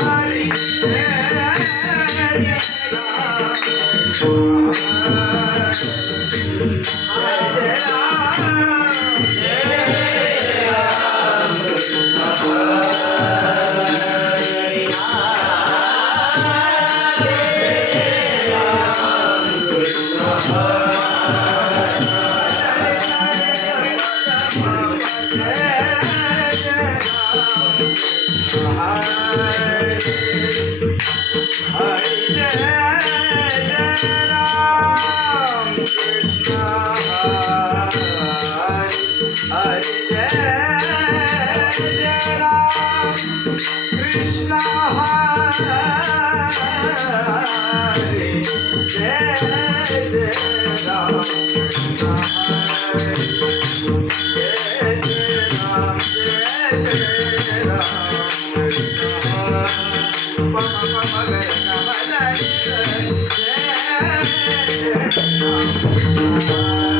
Hari Thank you.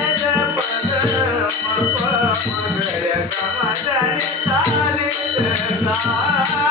I'm a daddy, daddy, daddy, daddy.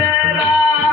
¡Gracias!